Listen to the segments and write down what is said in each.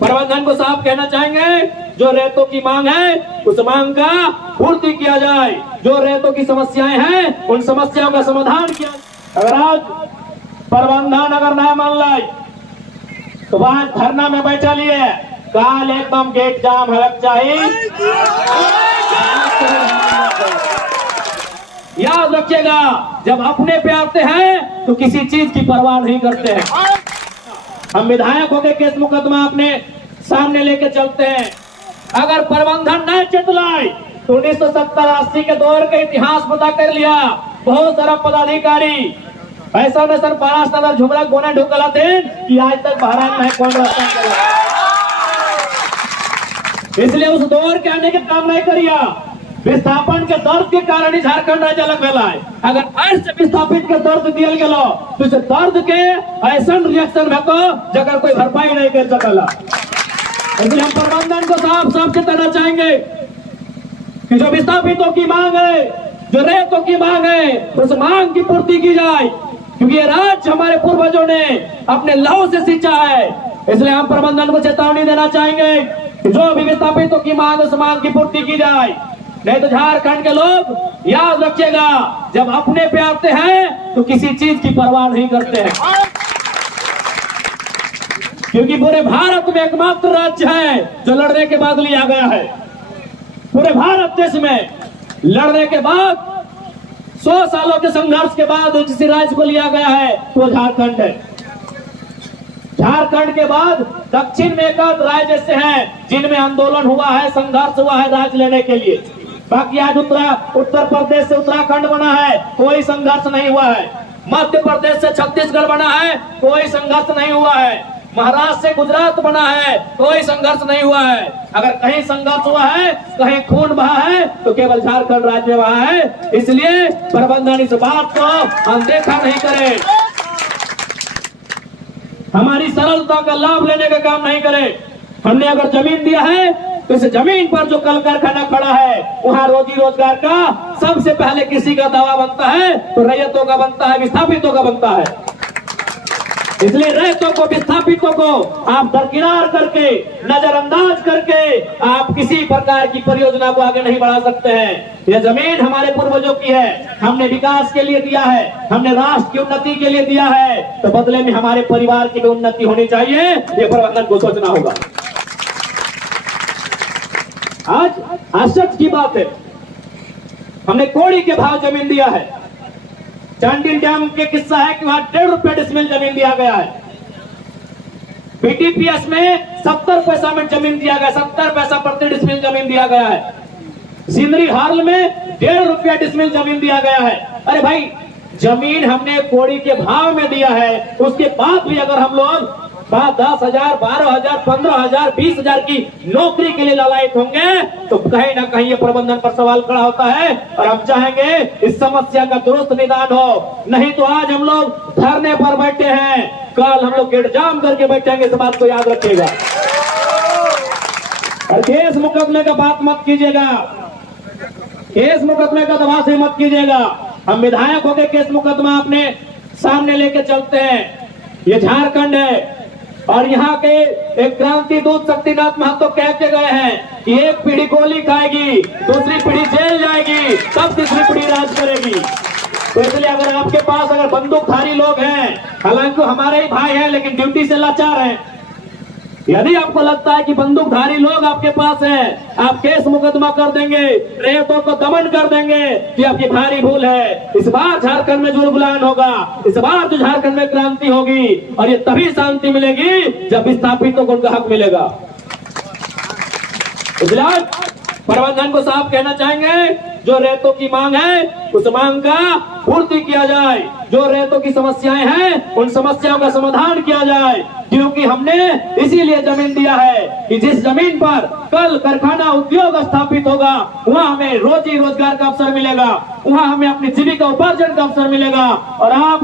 प्रबंधन को साफ कहना चाहेंगे, जो रेतों की मांग है उस मांग का पूर्ति किया जाए, जो रेतों की समस्याएं हैं उन समस्याओं का समाधान किया। अगर आज प्रबंधन अगर ना मान लाए तो वहां धरना में बैठा लिए काल एकदम गेट जाम हलक चाहिए। याद रखिएगा, जब अपने पे आते हैं तो किसी चीज की परवाह नहीं करते हैं। हम विधायक होकर केस मुकदमा अपने सामने लेके चलते हैं। अगर प्रबंधन न चतुलाए तो 1970-80 के दौर का इतिहास पता कर लिया। बहुत सारा पदाधिकारी ऐसा न सर पास नगर झुमरा गोना ढुकला थे कि आज तक बहरान में कौन रास्ता चला। इसलिए उस दौर के आने के काम नहीं करिया। विस्थापन के दर्द के कारण ही झारखंड राज्य अलग भेला है। अगर ऐसे विस्थापित के दर्द दिया गया तो इस दर्द के ऐसा रिएक्शन में को जगह कोई भरपाई नहीं कर सकला। इसलिए हम प्रबंधन को साफ साफ से कहना चाहेंगे कि जो विस्थापितों की मांग है, जो रेतों की मांग है, उस मांग की पूर्ति की जाए, क्योंकि ये राज्य हमारे पूर्वजों ने अपने लहू से सींचा है। इसलिए हम प्रबंधन को चेतावनी देना चाहेंगे कि जो भी विस्थापितों की मांग, उस मांग की पूर्ति की जाए। नहीं तो झारखंड के लोग याद रखिएगा, जब अपने पे आते हैं तो किसी चीज की परवाह नहीं करते हैं, क्योंकि पूरे भारत में एकमात्र राज्य है जो लड़ने के बाद लिया गया है। पूरे भारत देश में लड़ने के बाद 100 सालों के संघर्ष के बाद जिस राज्य को लिया गया है वो झारखंड है। झारखंड के बाद दक्षिण में एक राज्य ऐसे हैं जिनमें आंदोलन हुआ है, संघर्ष हुआ है राज्य लेने के लिए। बाकी आज उत्तर प्रदेश से उत्तराखंड बना है, कोई संघर्ष नहीं हुआ है। मध्य प्रदेश से छत्तीसगढ़ बना है, कोई संघर्ष नहीं हुआ है। महाराष्ट्र से गुजरात बना है, कोई संघर्ष नहीं हुआ है। अगर कहीं संघर्ष हुआ है, कहीं खून बहा है तो केवल झारखंड राज्य में बहा है। इसलिए प्रबंधन इस बात को अनदेखा नहीं करे, हमारी सरलता का लाभ लेने का काम नहीं करे। हमने अगर जमीन दिया है तो इस जमीन पर जो कल कारखाना खड़ा है वहाँ रोजी रोजगार का सबसे पहले किसी का दावा बनता है तो रैयतों का बनता है, विस्थापितों का बनता है। इसलिए रैयतों को, विस्थापितों को आप दरकिनार करके, नजरअंदाज करके आप किसी प्रकार की परियोजना को आगे नहीं बढ़ा सकते हैं। यह जमीन हमारे पूर्वजों की है, हमने विकास के लिए दिया है, हमने राष्ट्र की उन्नति के लिए दिया है, तो बदले में हमारे परिवार की भी उन्नति होनी चाहिए। ये प्रबंधन को सोचना होगा। आज आश्चर्य की बात है, हमने कौड़ी के भाव जमीन दिया है। चांडिल डैम के किस्सा है कि वहां 1.5 रुपए डिसमिल जमीन दिया गया है। बीटीपीएस में 70 पैसा में जमीन दिया गया, 70 पैसा प्रति डिसमिल जमीन दिया गया है। सिंदरी हार्ल में 1.5 रुपया डिसमिल जमीन दिया गया है। अरे भाई, जमीन हमने कौड़ी के भाव में दिया है, उसके बाद भी अगर हम लोग 10,000, 12,000, 15,000, 20,000 की नौकरी के लिए लालायित होंगे तो कहीं ना कहीं ये प्रबंधन पर सवाल खड़ा होता है। और हम चाहेंगे इस समस्या का दुरुस्त निदान हो। नहीं तो आज हम लोग धरने पर बैठे हैं, कल हम लोग गेट जाम करके बैठेंगे। इस बात को याद रखिएगा। और केस मुकदमे का बात मत कीजिएगा, केस मुकदमे का दबाव से मत कीजिएगा। हम विधायक होकर केस मुकदमा अपने सामने लेके चलते हैं। ये झारखंड है और यहाँ के एक क्रांति दूत शक्तिनाथ महतो कह के गए हैं कि एक पीढ़ी गोली खाएगी, दूसरी पीढ़ी जेल जाएगी, तब तीसरी पीढ़ी राज करेगी। तो इसलिए अगर आपके पास अगर बंदूकधारी लोग हैं, हालांकि हमारे ही भाई हैं लेकिन ड्यूटी से लाचार हैं, यदि आपको लगता है कि बंदूकधारी लोग आपके पास हैं, आप केस मुकदमा कर देंगे, रेतों को दमन कर देंगे, कि आपकी भारी भूल है। इस बार झारखंड में जुर्गुलान होगा, इस बार जो झारखंड में क्रांति होगी और ये तभी शांति मिलेगी जब विस्थापितों को उनका हक मिलेगा। इसलिए आज प्रबंधन को साफ कहना चाहेंगे, जो रेतों की मांग है उस मांग का पूर्ति किया जाए, जो रेतों की समस्याएं हैं उन समस्याओं का समाधान किया जाए। क्योंकि हमने इसीलिए जमीन दिया है कि जिस जमीन पर कल कारखाना उद्योग स्थापित होगा वहाँ हमें रोजी रोजगार का अवसर मिलेगा, वहाँ हमें अपनी जीविका उपार्जन का अवसर मिलेगा। और आप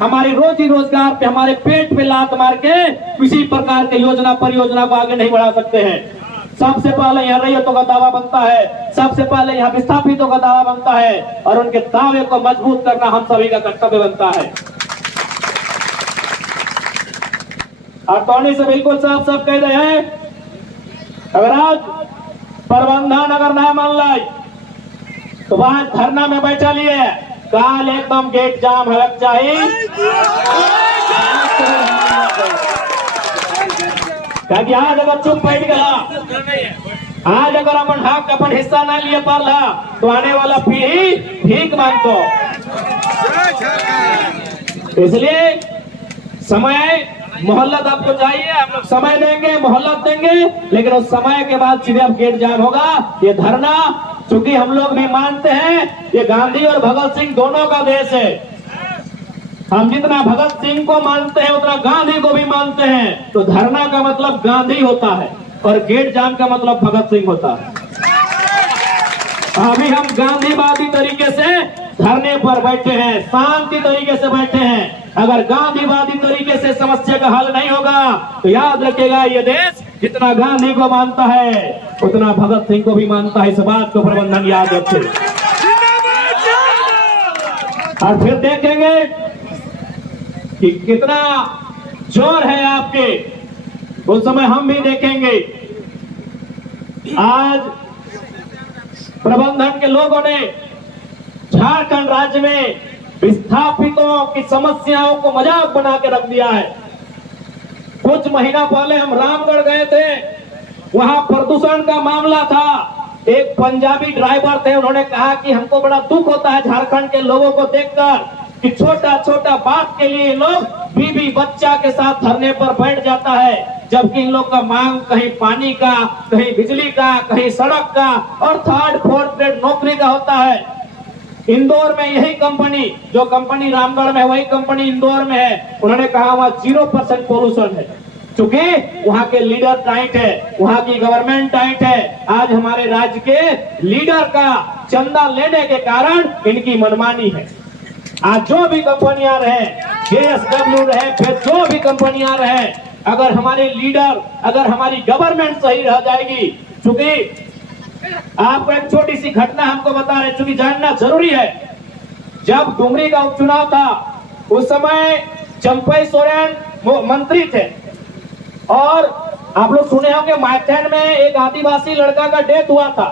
हमारे रोजी रोजगार पे, हमारे पेट पे लात मार के किसी प्रकार के योजना परियोजना को आगे नहीं बढ़ा सकते हैं। सबसे पहले यहाँ रैयतों का दावा बनता है, सबसे पहले यहाँ विस्थापितों का दावा बनता है और उनके दावे को मजबूत करना हम सभी का कर्तव्य बनता है। और टोनी से बिल्कुल साफ साफ कह रहे हैं, अगर आज प्रबंधन अगर ना मान लाई तो वहां धरना में बैठा लिए काल एकदम गेट जाम हलक चाहिए, क्योंकि आज अगर चुप बैठ गया, आज अगर अपन हक अपन हिस्सा ना लिए पाला तो आने वाला पीढ़ी भीख मांगो। इसलिए समय मोहल्लत आपको चाहिए, हम लोग समय देंगे, मोहल्लत देंगे, लेकिन उस समय के बाद सीधे अब गेट जाम होगा। ये धरना चूंकि हम लोग भी मानते हैं ये गांधी और भगत सिंह दोनों का देश है, हम जितना भगत सिंह को मानते हैं उतना गांधी को भी मानते हैं, तो धरना का मतलब गांधी होता है और गेट जाम का मतलब भगत सिंह होता है। अभी हम गांधीवादी तरीके से धरने पर बैठे हैं, शांति तरीके से बैठे हैं। अगर गांधीवादी तरीके से समस्या का हल नहीं होगा तो याद रखिएगा ये देश जितना गांधी को मानता है उतना भगत सिंह को भी मानता है। इस बात को प्रबंधन याद रखे और फिर देखेंगे कि कितना जोर है आपके, उस समय हम भी देखेंगे। आज प्रबंधन के लोगों ने झारखंड राज्य में विस्थापितों की समस्याओं को मजाक बना के रख दिया है। कुछ महीना पहले हम रामगढ़ गए थे, वहां प्रदूषण का मामला था। एक पंजाबी ड्राइवर थे, उन्होंने कहा कि हमको बड़ा दुख होता है झारखंड के लोगों को देखकर कि छोटा छोटा बात के लिए लोग बीवी बच्चा के साथ धरने पर बैठ जाता है, जबकि इन लोग का मांग कहीं पानी का, कहीं बिजली का, कहीं सड़क का और थर्ड फोर्थ ग्रेड नौकरी का होता है। इंदौर में यही कंपनी, जो कंपनी रामगढ़ में है वही कंपनी इंदौर में है, उन्होंने कहा वहां 0% पोल्यूशन है। चूंकि वहां के लीडर टाइट है, वहां की गवर्नमेंट टाइट है। आज हमारे राज्य के लीडर का चंदा लेने के कारण इनकी मनमानी है। आज जो भी कंपनियां रहे, JSW रहे, फिर जो भी कंपनियां रहे, अगर हमारे लीडर, अगर हमारी गवर्नमेंट सही रह जाएगी। चूंकि आपको एक छोटी सी घटना हमको बता रहे, चूंकि जानना जरूरी है। जब डुमरी का उपचुनाव था उस समय चंपई सोरेन मंत्री थे और आप लोग सुने होंगे माइथन में एक आदिवासी लड़का का डेथ हुआ था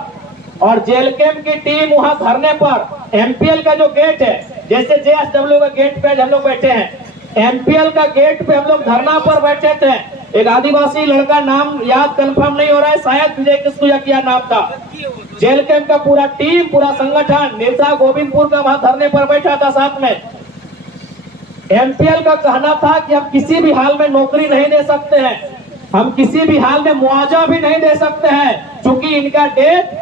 और जेल कैंप की टीम वहां धरने पर MPL का जो गेट है, जैसे JSW का गेट पे हम लोग बैठे हैं, MPL का गेट पे हम लोग धरना पर बैठे थे। एक आदिवासी लड़का, नाम याद कंफर्म नहीं हो रहा है, शायद विजय कृष्ण क्या नाम था, जेल कैंप का पूरा टीम, पूरा संगठन नेता गोविंदपुर का वहां धरने पर बैठा था साथ में। MPL का कहना था कि हम किसी भी हाल में नौकरी नहीं दे सकते हैं, हम किसी भी हाल में मुआवजा भी नहीं दे सकते हैं, क्योंकि इनका डेथ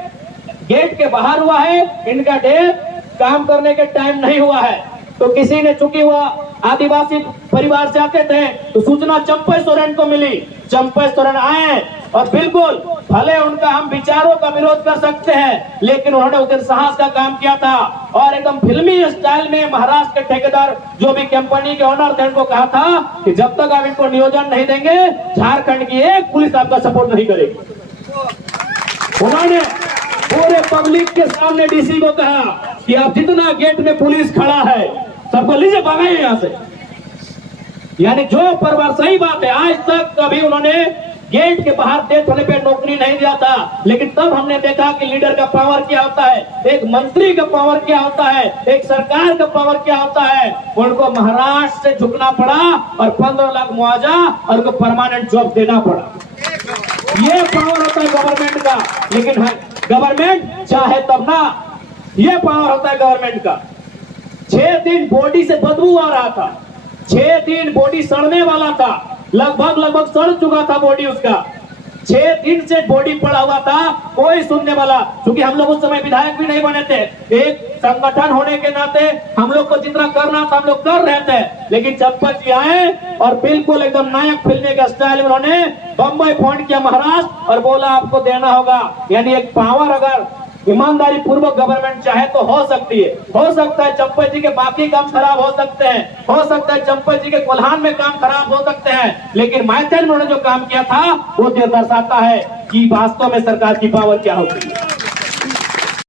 गेट के बाहर हुआ है, इनका डेथ काम करने के टाइम नहीं हुआ है। तो किसी ने, चूंकि वह आदिवासी परिवार से आते थे, तो सूचना चंपई सोरेन को मिली। चंपई सोरेन आए और बिल्कुल भले उनका हम विचारों का विरोध कर सकते हैं, लेकिन उन्होंने उस दिन साहस का काम किया था और एकदम फिल्मी स्टाइल में महाराष्ट्र के ठेकेदार जो भी कंपनी के ओनर थे उनको कहा था कि जब तक आप इनको नियोजन नहीं देंगे झारखंड की एक पुलिस आपका सपोर्ट नहीं करेगी। उन्होंने पूरे पब्लिक के सामने DC को कहा कि आप जितना गेट में पुलिस खड़ा है सबको लीजिए भगाइए यहाँ से। यानी जो परिवार, सही बात है, आज तक कभी उन्होंने गेट के बाहर डेथ होने पे नौकरी नहीं दिया था, लेकिन तब हमने देखा कि लीडर का पावर क्या होता है, एक मंत्री का पावर क्या होता है, एक सरकार का पावर क्या होता है। उनको महाराष्ट्र से झुकना पड़ा और 15 लाख मुआवजा और उनको परमानेंट जॉब देना पड़ा। ये पावर होता है गवर्नमेंट का, लेकिन गवर्नमेंट चाहे तब ना, ये पावर होता है गवर्नमेंट का। 6 दिन बॉडी से बदबू आ रहा था, 6 दिन बॉडी सड़ने वाला था, लगभग सड़ चुका था बॉडी उसका। 6 दिन से बॉडी पड़ा हुआ था, कोई सुनने वाला, क्योंकि हम लोग उस समय विधायक भी नहीं बने थे, एक संगठन होने के नाते हम लोग को जितना करना था हम लोग कर रहे थे। लेकिन चंपई जी आए और बिल्कुल एकदम नायक फिल्म के स्टाइल में उन्होंने बम्बई फोन किया महाराष्ट्र और बोला आपको देना होगा। यानी एक पावर अगर ईमानदारी पूर्वक गवर्नमेंट चाहे तो हो सकती है। हो सकता है चंपई जी के बाकी काम खराब हो सकते हैं, हो सकता है चंपई जी के कोल्हान में काम खराब हो सकते हैं, लेकिन माइथन में उन्होंने जो काम किया था वो दर्शाता है कि वास्तव में सरकार की पावर क्या होती है।